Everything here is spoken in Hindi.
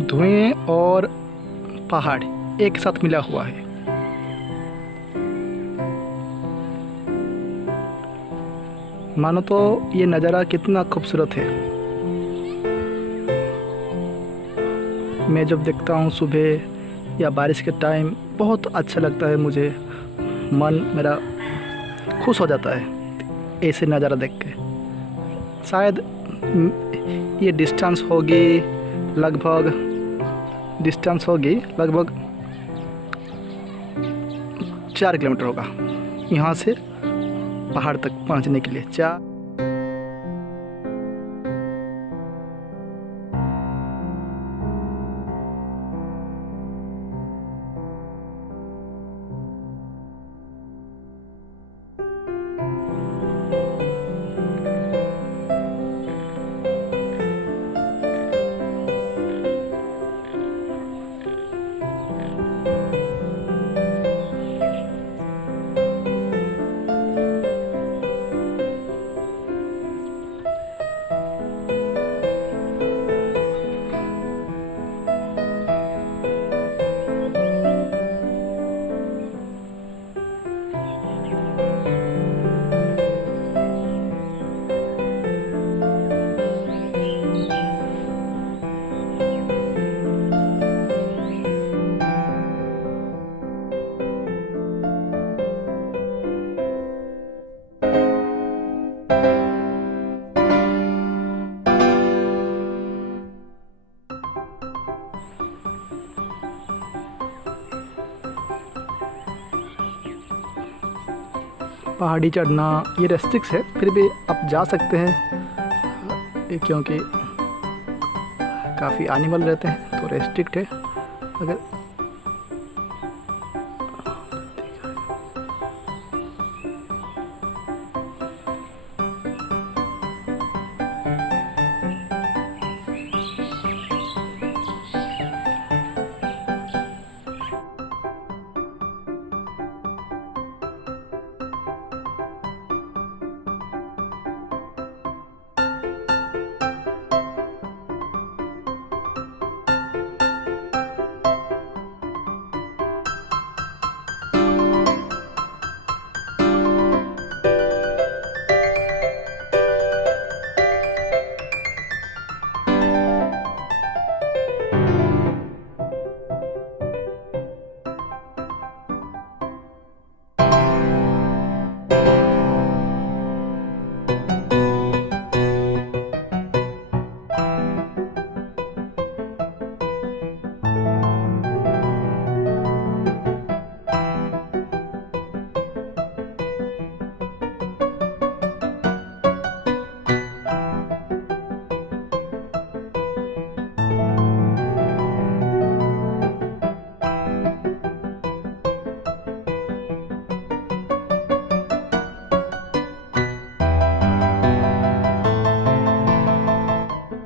धुएं और पहाड़ एक साथ मिला हुआ है। मानो तो ये नज़ारा कितना खूबसूरत है। मैं जब देखता हूँ सुबह या बारिश के टाइम बहुत अच्छा लगता है मुझे। मन मेरा खुश हो जाता है ऐसे नज़ारा देख के। शायद ये डिस्टेंस होगी लगभग 4 किलोमीटर होगा यहाँ से पहाड़ तक पहुँचने के लिए। 4। पहाड़ी चढ़ना ये रेस्ट्रिक्स है, फिर भी आप जा सकते हैं क्योंकि काफ़ी एनिमल रहते हैं तो रेस्ट्रिक्ट है। अगर